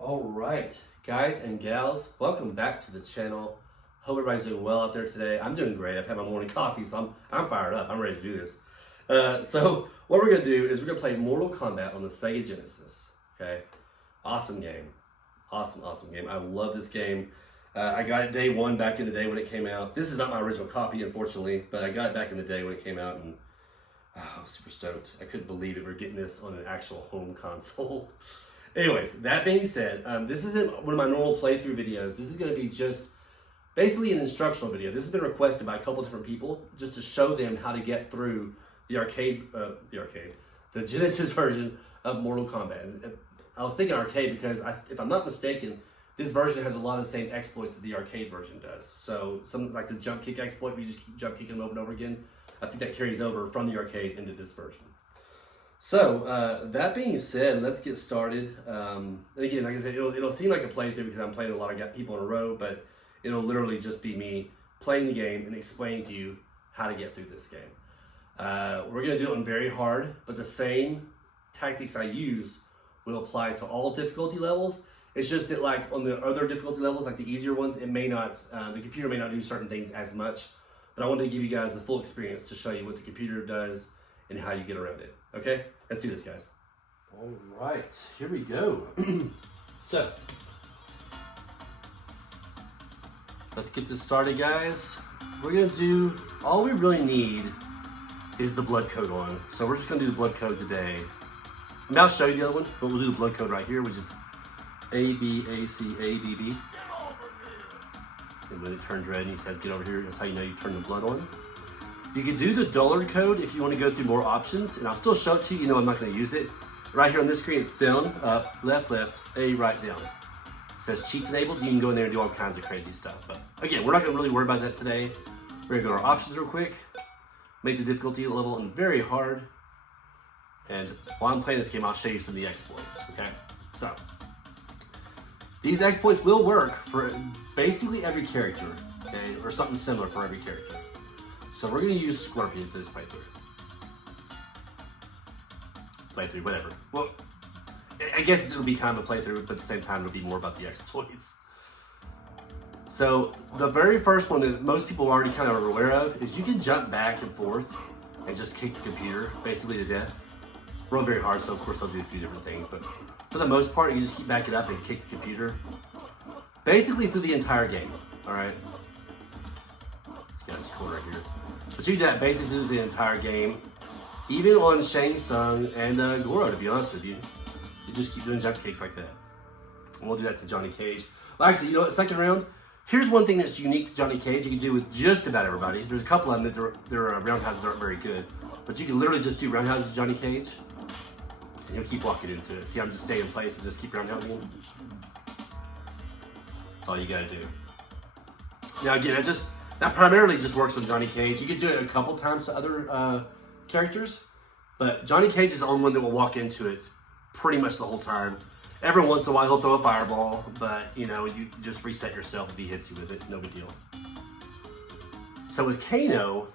All right, guys and gals, welcome back to the channel. Hope everybody's doing well out there today. I'm doing great. I've had my morning coffee, so I'm fired up. I'm ready to do this. So what we're gonna do is we're gonna play Mortal Kombat on the Sega Genesis. Okay, awesome game, awesome game. I love this game. I got it day one back in the day when it came out. This is not my original copy, unfortunately, but I got it back in the day when it came out, and I was super stoked. I couldn't believe it. We're getting this on an actual home console. Anyways, that being said, this isn't one of my normal playthrough videos. This is going to be just basically an instructional video. This has been requested by a couple different people just to show them how to get through the Genesis version of Mortal Kombat. And I was thinking arcade because if I'm not mistaken, this version has a lot of the same exploits that the arcade version does. So something like the jump kick exploit, where you just keep jump kicking them over and over again. I think that carries over from the arcade into this version. So, that being said, let's get started. And again, like I said, it'll seem like a playthrough because I'm playing a lot of people in a row, but it'll literally just be me playing the game and explaining to you how to get through this game. We're going to do it on very hard, but the same tactics I use will apply to all difficulty levels. It's just that like on the other difficulty levels, like the easier ones, it may not, the computer may not do certain things as much, but I wanted to give you guys the full experience to show you what the computer does and how you get around it. Okay, let's do this, guys. All right, here we go. So, let's get this started, guys. We're gonna do, all we really need is the blood code on. So we're just gonna do the blood code today. And I'll show you the other one, but we'll do the blood code right here, which is ABACABB. And when it turns red and he says get over here, that's how you know you turn the blood on. You can do the dullard code if you want to go through more options, and I'll still show it to you. You know I'm not going to use it. Right here on this screen, it's down, up, left, A, right, down. It says cheats enabled. You can go in there and do all kinds of crazy stuff. But again, we're not going to really worry about that today. We're going to go to our options real quick, make the difficulty level on very hard, and while I'm playing this game, I'll show you some of the exploits, okay? So, these exploits will work for basically every character, okay? Or something similar for every character. So we're going to use Scorpion for this playthrough. Whatever. Well, I guess it'll be kind of a playthrough, but at the same time it'll be more about the exploits. So the very first one that most people already kind of are aware of is you can jump back and forth and just kick the computer basically to death. Roll very hard, so of course they'll do a few different things, but for the most part you just keep backing up and kick the computer basically through the entire game. All right. Let's get this corner right here. But you do that basically through the entire game, even on Shang Tsung and Goro, to be honest with you. You just keep doing jump kicks like that. And we'll do that to Johnny Cage. Well, actually, you know what, second round, here's one thing that's unique to Johnny Cage you can do with just about everybody. There's a couple of them that their roundhouses aren't very good, but you can literally just do roundhouses to Johnny Cage, and he'll keep walking into it. See, I'm just staying in place and just keep roundhousing him. That's all you gotta do. Now again, that primarily just works on Johnny Cage. You can do it a couple times to other characters, but Johnny Cage is the only one that will walk into it pretty much the whole time. Every once in a while he'll throw a fireball, but you know, you just reset yourself if he hits you with it, no big deal. So with Kano,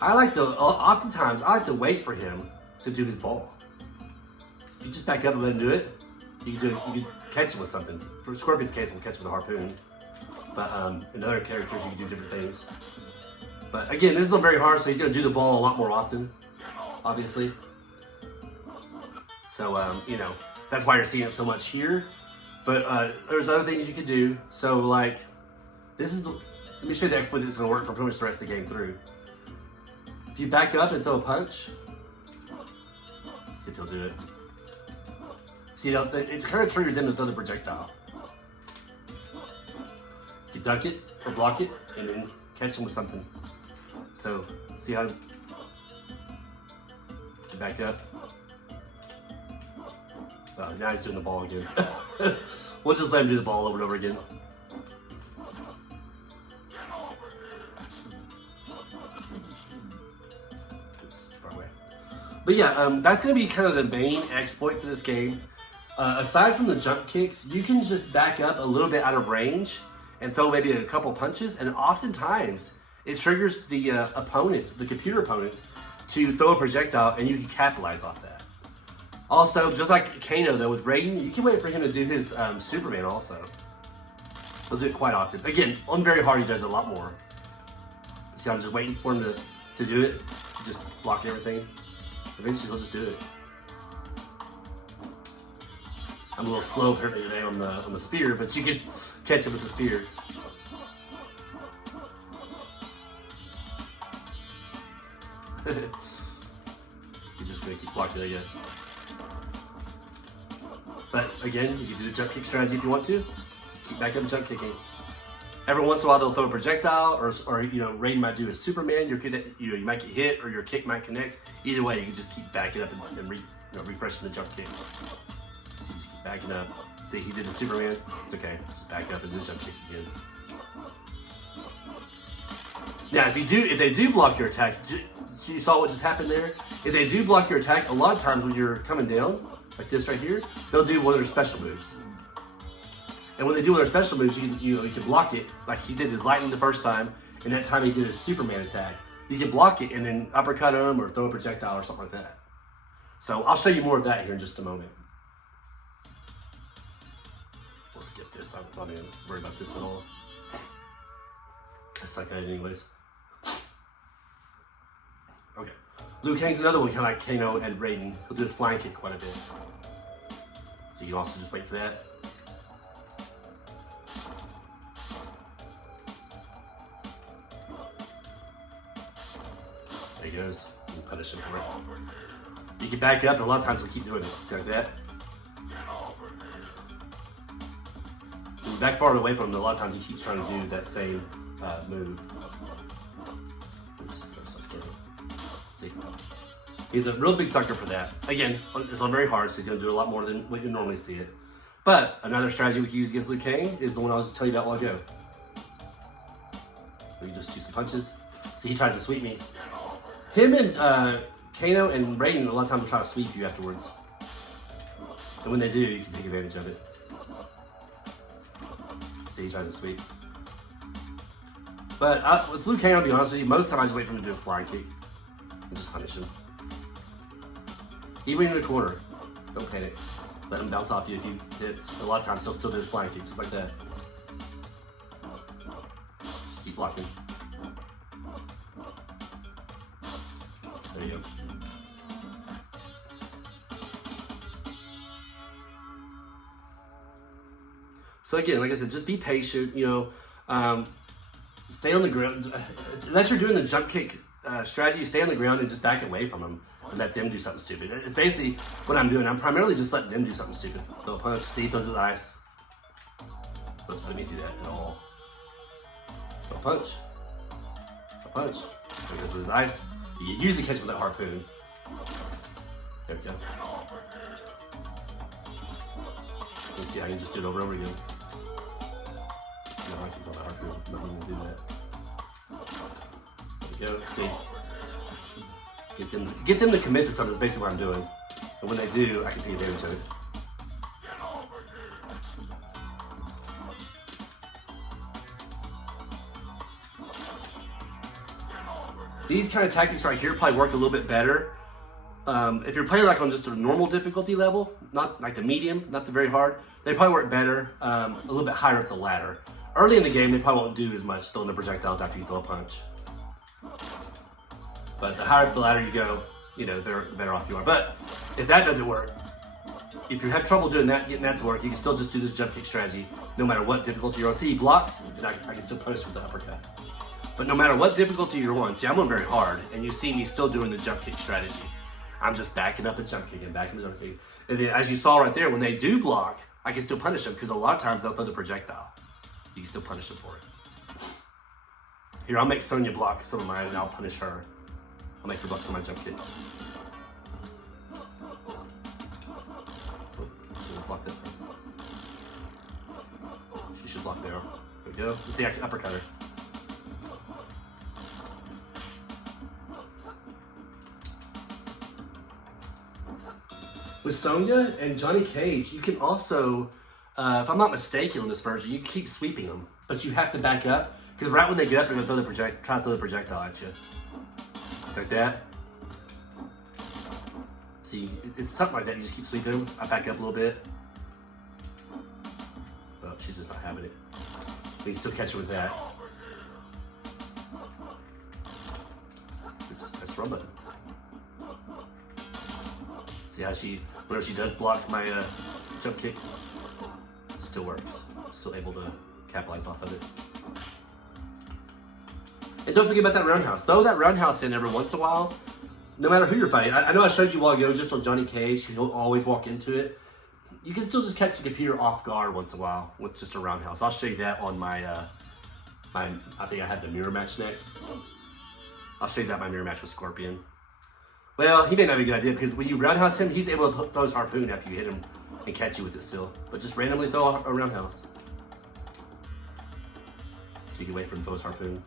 oftentimes I like to wait for him to do his ball. If you just back up and let him do it, you can catch him with something. For Scorpion's case, we'll catch him with a harpoon. But in other characters, you can do different things. But again, this is not very hard, so he's going to do the ball a lot more often, obviously. So, you know, that's why you're seeing it so much here. But there's other things you could do. So, like, let me show you the exploit that's going to work for pretty much the rest of the game through. If you back up and throw a punch, see if he'll do it. See, it kind of triggers him to throw the projectile. You duck it or block it and then catch him with something. So, see how to back up. Now he's doing the ball again. We'll just let him do the ball over and over again. Oops, far away. But yeah, that's going to be kind of the main exploit for this game. Aside from the jump kicks, you can just back up a little bit out of range and throw maybe a couple punches, and oftentimes it triggers the computer opponent, to throw a projectile, and you can capitalize off that. Also, just like Kano though with Raiden, you can wait for him to do his Superman also. He'll do it quite often. Again, on very hard he does it a lot more. See, I'm just waiting for him to do it. Just block everything. Eventually he'll just do it. I'm a little slow apparently today on the spear, but you can catch him with the spear. He's just gonna keep blocking, I guess. But again, you can do the jump kick strategy if you want to. Just keep back up and jump kicking. Every once in a while they'll throw a projectile, or Raiden might do a Superman. You might get hit, or your kick might connect. Either way, you can just keep backing up and refreshing the jump kick. So you just keep backing up. See, he did the Superman. It's okay. Just back up and do the jump kick again. Now, if they do block your attack, so you saw what just happened there. If they do block your attack, a lot of times when you're coming down like this right here, they'll do one of their special moves. And when they do one of their special moves, you can block it like he did his lightning the first time, and that time he did his Superman attack. You can block it and then uppercut him or throw a projectile or something like that. So I'll show you more of that here in just a moment. We'll skip this. I'm not even worried about this at all. I suck at it anyways. Okay. Liu Kang's another one, kind of like Kano and Raiden. He'll do his flying kick quite a bit. So you can also just wait for that. There he goes. You can punish him for it. You can back up, and a lot of times we keep doing it. See like that? When you back far away from him, a lot of times he keeps trying to do that same move. Oops, see? He's a real big sucker for that. Again, it's not very hard, so he's going to do a lot more than what you normally see it. But another strategy we can use against Liu Kang is the one I was just telling you about a while ago. We just do some punches. See, he tries to sweep me. Him and Kano and Raiden a lot of times will try to sweep you afterwards. And when they do, you can take advantage of it. See, he tries to sweep. But with Liu Kang, I'll be honest with you, most times I just wait for him to do his flying kick and just punish him. Even in the corner, don't panic. Let him bounce off you if he hits. A lot of times he'll still do his flying kick, just like that. Just keep blocking. There you go. So again, like I said, just be patient, stay on the ground. Unless you're doing the jump kick strategy, you stay on the ground and just back away from them and let them do something stupid. It's basically what I'm doing. I'm primarily just letting them do something stupid. Throw a punch, see, he throws his ice. Oops, I didn't do that at all. Throw a punch. A punch. There he goes with his ice. You usually catch him with that harpoon. There we go. You see, I can just do it over and over again. No, I can throw my harpoon. I'm not even gonna do that. There we go. See? Get them to commit to something is basically what I'm doing. And when they do, I can take advantage of it. These kind of tactics right here probably work a little bit better. If you're playing like on just a normal difficulty level, not like the medium, not the very hard, they probably work better a little bit higher up the ladder. Early in the game, they probably won't do as much throwing the projectiles after you throw a punch. But the higher up the ladder you go, the better off you are. But if that doesn't work, if you have trouble doing that, getting that to work, you can still just do this jump kick strategy, no matter what difficulty you're on. See, he blocks, and I can still punish with the uppercut. But no matter what difficulty you're on, see, I'm on very hard, and you see me still doing the jump kick strategy. I'm just backing up and jump kicking, backing up and jump kicking. And then, as you saw right there, when they do block, I can still punish them, because a lot of times they'll throw the projectile. You can still punish them for it. Here, I'll make Sonya block some of mine, and I'll punish her. I'll make her block some of my jump kicks. She didn't block that time. She should block there. There we go. Let's see, I can uppercut her. With Sonya and Johnny Cage, you can also, if I'm not mistaken on this version, you keep sweeping them, but you have to back up, because right when they get up, they're going to try to throw the projectile at you. Just like that. See, it's something like that. You just keep sweeping him. I back up a little bit. Oh, she's just not having it. We can still catch her with that. Oops, press the wrong button. See how she, whenever she does block my jump kick, it still works. Still able to capitalize off of it. And don't forget about that roundhouse. Throw that roundhouse in every once in a while, no matter who you're fighting. I know I showed you a while ago just on Johnny Cage, he'll always walk into it. You can still just catch the computer off guard once in a while with just a roundhouse. I'll show you that on my, I think I have the mirror match next. I'll show you that my mirror match with Scorpion. Well, he may not be a good idea because when you roundhouse him, he's able to throw his harpoon after you hit him and catch you with it still. But just randomly throw a roundhouse. So you can wait for him to throw his harpoon.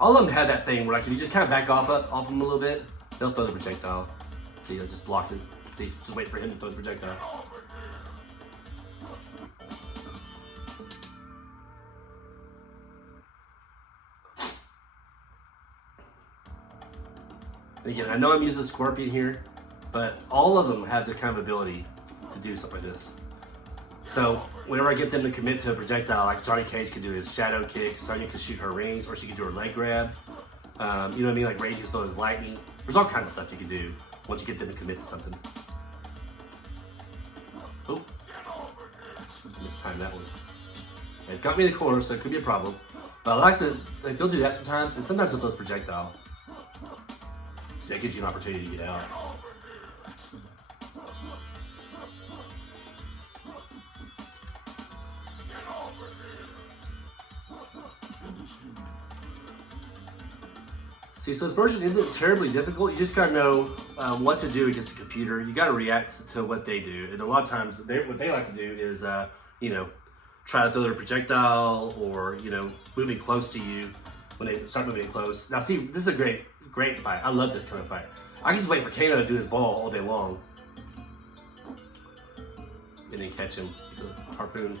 All of them have that thing where like if you just kind of back off them a little bit, they'll throw the projectile. See, you'll just block it. See, just wait for him to throw the projectile. And again, I know I'm using Scorpion here, but all of them have the kind of ability to do something like this. So whenever I get them to commit to a projectile, like Johnny Cage could do his shadow kick, Sonya could shoot her rings, or she could do her leg grab. You know what I mean? Like Raiden could throw his lightning. There's all kinds of stuff you can do once you get them to commit to something. Oh, mistimed that one. And it's got me in the corner, so it could be a problem. But I like to, like they'll do that sometimes, and sometimes they'll throw projectile. See, that gives you an opportunity to get out. See, so this version isn't terribly difficult. You just gotta know what to do against the computer. You gotta react to what they do. And a lot of times, what they like to do is, you know, try to throw their projectile or, you know, moving close to you when they start moving in close. Now, see, this is a great fight. I love this kind of fight. I can just wait for Kano to do his ball all day long. And then catch him with the harpoon.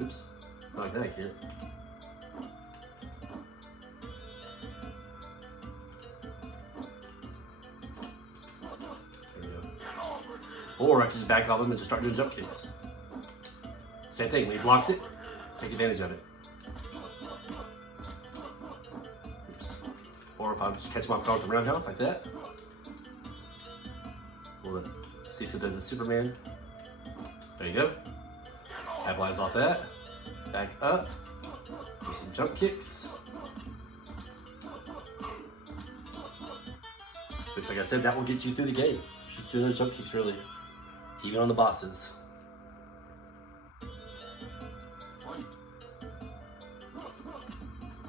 Oops, not like that, I can't. Or I can just back off him and just start doing jump kicks. Same thing, when he blocks it, take advantage of it. Oops. Or if I just catch him off guard with the roundhouse like that. We'll see if he does the Superman. There you go. Capitalize off that. Back up. Do some jump kicks. Looks like I said, that will get you through the game. Just do those jump kicks really. Even on the bosses.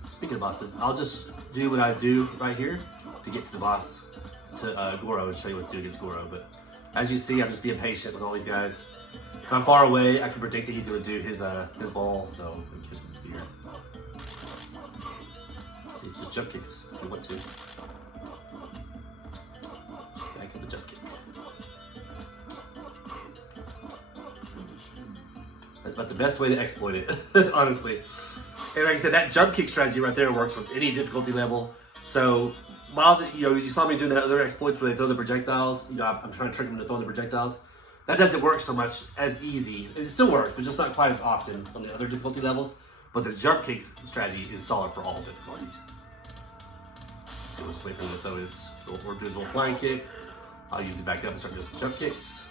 Speaking of bosses, I'll just do what I do right here to get to the boss, to Goro, and show you what to do against Goro. But as you see, I'm just being patient with all these guys. If I'm far away, I can predict that he's going to do his ball, so I can catch the spear. See, just jump kicks if you want to. Just back up a jump kick. That's about the best way to exploit it, honestly. And like I said, that jump kick strategy right there works with any difficulty level. So while you saw me doing the other exploits where they throw the projectiles, I'm trying to trick them to throw the projectiles. That doesn't work so much as easy. It still works, but just not quite as often on the other difficulty levels. But the jump kick strategy is solid for all difficulties. So we'll just wait for him to throw his, or do his little flying kick. I'll use it back up and start doing some jump kicks.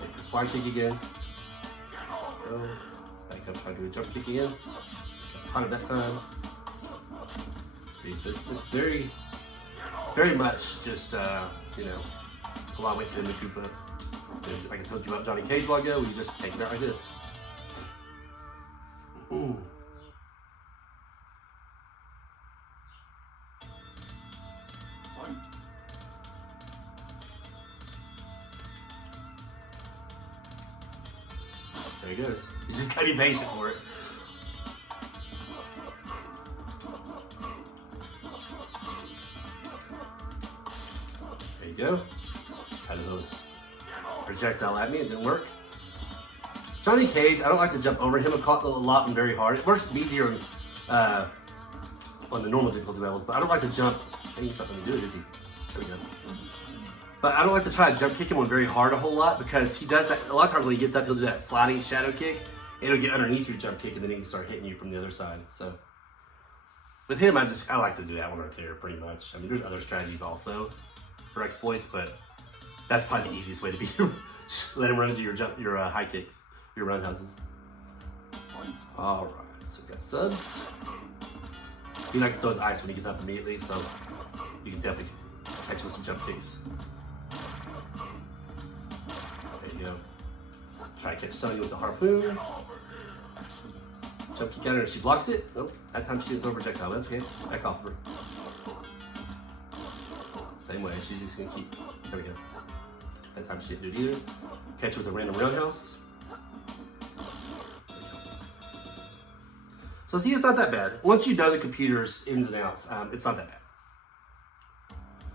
Wait for his flying kick again. Go. Back up, try to do a jump kick again. Caught him that time. See, so it's very much just you know, a lot of wait for him to goof up. And like I told you about Johnny Cage a while ago, we just take it out like this. Ooh. There he goes. You just gotta be patient for it. There you go. Kind of those projectile at me, it didn't work. Johnny Cage, I don't like to jump over him. I caught a lot and very hard. It works easier on the normal difficulty levels, but I don't like to jump. He's not gonna do it, is he? There we go. But I don't like to try to jump kick him on very hard a whole lot because he does that. A lot of times when he gets up, he'll do that sliding shadow kick. And it'll get underneath your jump kick and then he can start hitting you from the other side. So with him, I like to do that one right there pretty much. I mean, there's other strategies also for exploits, but that's probably the easiest way to beat him. Let him run into your high kicks, your roundhouses. All right, so we got subs. He likes to throw his ice when he gets up immediately, so you can definitely catch him with some jump kicks. There you go. Try to catch Sonya with the harpoon. Jump kick at her and she blocks it. Nope, that time she didn't throw a projectile. That's okay. Back off of her. Same way, she's just gonna keep. There we go. That time she didn't do it either. Catch her with a random roundhouse. So see, it's not that bad. Once you know the computer's ins and outs, it's not that bad.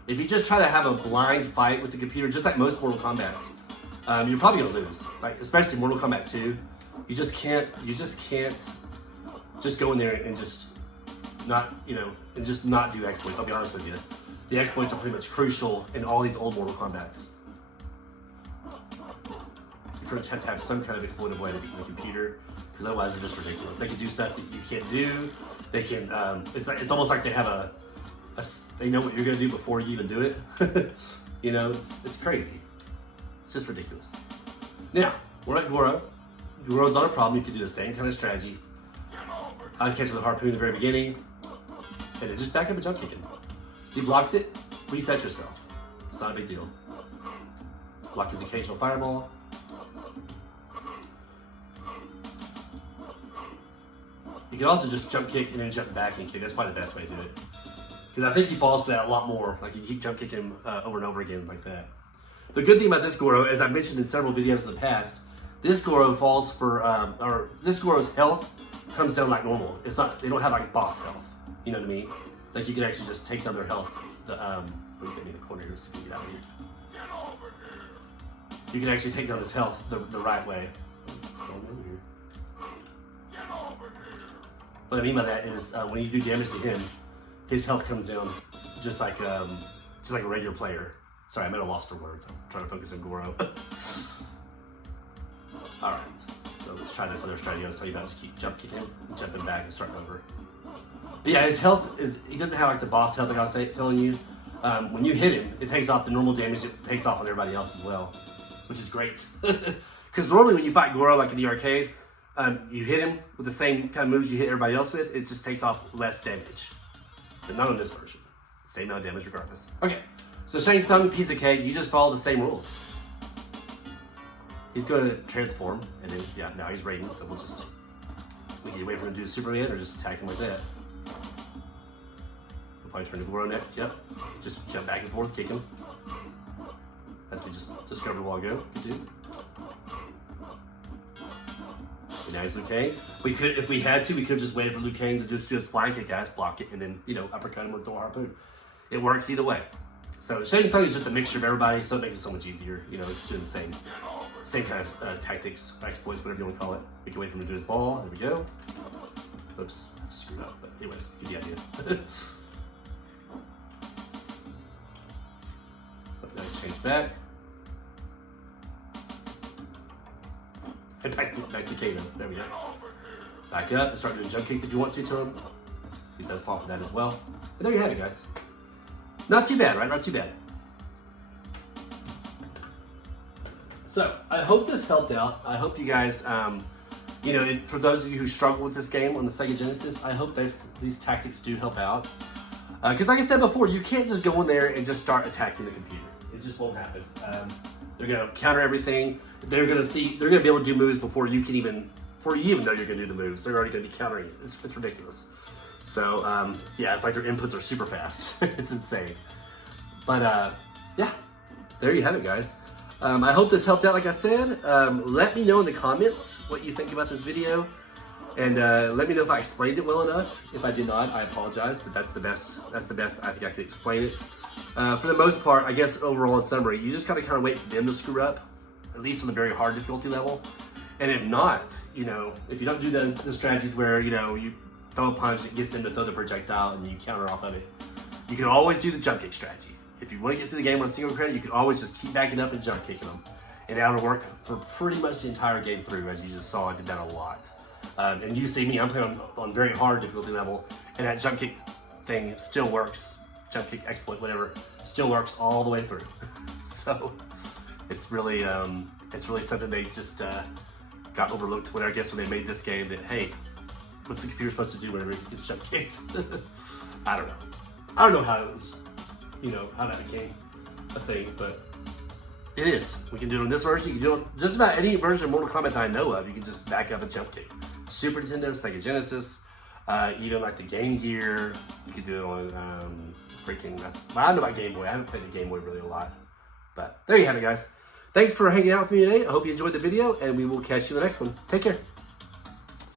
If you just try to have a blind fight with the computer, just like most Mortal Kombats, you're probably gonna lose. Like especially Mortal Kombat 2, you just can't just go in there and just not, and just not do exploits. I'll be honest with you. The exploits are pretty much crucial in all these old Mortal Kombats. You pretty much have to have some kind of exploitive way to beat the computer, because otherwise they're just ridiculous. They can do stuff that you can't do. They can, it's almost like they have they know what you're gonna do before you even do it. It's crazy. It's just ridiculous. Now, we're at Goro. Goro's not a problem. You can do the same kind of strategy. I catch him with a harpoon at the very beginning, and then just back up and jump kick him. If he blocks it, reset yourself. It's not a big deal. Block his occasional fireball. You can also just jump kick and then jump back and kick. That's probably the best way to do it. Because I think he falls for that a lot more. Like you keep jump kicking him over and over again like that. The good thing about this Goro, as I've mentioned in several videos in the past, this Goro falls for, this Goro's health comes down like normal. It's not, they don't have like boss health. You know what I mean? Like you can actually just take down their health. Please get me in the corner here so we can get out of here. You can actually take down his health the right way. What I mean by that is when you do damage to him, his health comes down just like a regular player. Sorry, I'm at a loss for words. I'm trying to focus on Goro. All right, so let's try this other strategy I was telling you about. Just keep jump kicking him, jumping back, and starting over. But yeah, his health he doesn't have like the boss health like I was telling you. When you hit him, it takes off the normal damage. It takes off on everybody else as well, which is great. Because normally when you fight Goro like in the arcade, you hit him with the same kind of moves you hit everybody else with. It just takes off less damage, but not on this version. Same amount of damage regardless. Okay, so Shang Tsung, piece of cake. You just follow the same rules. He's going to transform, and then yeah, now he's Raiden. So we can wait for him to do a Superman or just attack him like that. He'll probably turn to Goro next. Yep, just jump back and forth, kick him. As we just discovered a while ago. Good dude. And now he's Liu Kang. We could, if we had to, we could have just waited for Liu Kang to just do his flying kick ass, block it, and then uppercut him with the harpoon. It works either way. So Shang Tsung is just a mixture of everybody, so it makes it so much easier. It's doing the same kind of tactics, exploits, whatever you want to call it. We can wait for him to do his ball. There we go. Oops, I just screwed up. But anyways, get the idea. But now change back. And back to Kano. There we go. Back up and start doing jump kicks if you want to him. He does fall for that as well. But there you have it, guys. Not too bad, right? Not too bad. So I hope this helped out. I hope you guys, for those of you who struggle with this game on the Sega Genesis, I hope these tactics do help out. Because like I said before, you can't just go in there and just start attacking the computer. It just won't happen. They're gonna counter everything. They're gonna be able to do moves before you even know you're gonna do the moves. They're already gonna be countering it. It's ridiculous. So yeah, it's like their inputs are super fast. It's insane. But yeah, there you have it, guys. I hope this helped out. Like I said, let me know in the comments what you think about this video, and let me know if I explained it well enough. If I did not, I apologize, but that's the best I think I could explain it. For the most part, I guess overall in summary, you just gotta kind of wait for them to screw up, at least on the very hard difficulty level. And if not, if you don't do the strategies where you throw a punch, it gets them to throw the projectile, and you counter off of it, you can always do the jump kick strategy. if you want to get through the game on a single credit, you can always just keep backing up and jump kicking them. And that'll work for pretty much the entire game through, as you just saw. I did that a lot. And you see me, I'm playing on very hard difficulty level, and that jump kick thing still works. Jump kick exploit, whatever, still works all the way through. So it's really something they just got overlooked when I guess when they made this game, that hey, what's the computer supposed to do whenever it gets jump kicked? I don't know how it was, how that became a thing, but it is. We can do it on this version. You can do it on just about any version of Mortal Kombat that I know of. You can just back up a jump kick. Super Nintendo, Sega Genesis, even like the Game Gear. You could do it on I don't know about Game Boy. I haven't played the Game Boy really a lot. But there you have it, guys. Thanks for hanging out with me today. I hope you enjoyed the video, and we will catch you in the next one. Take care.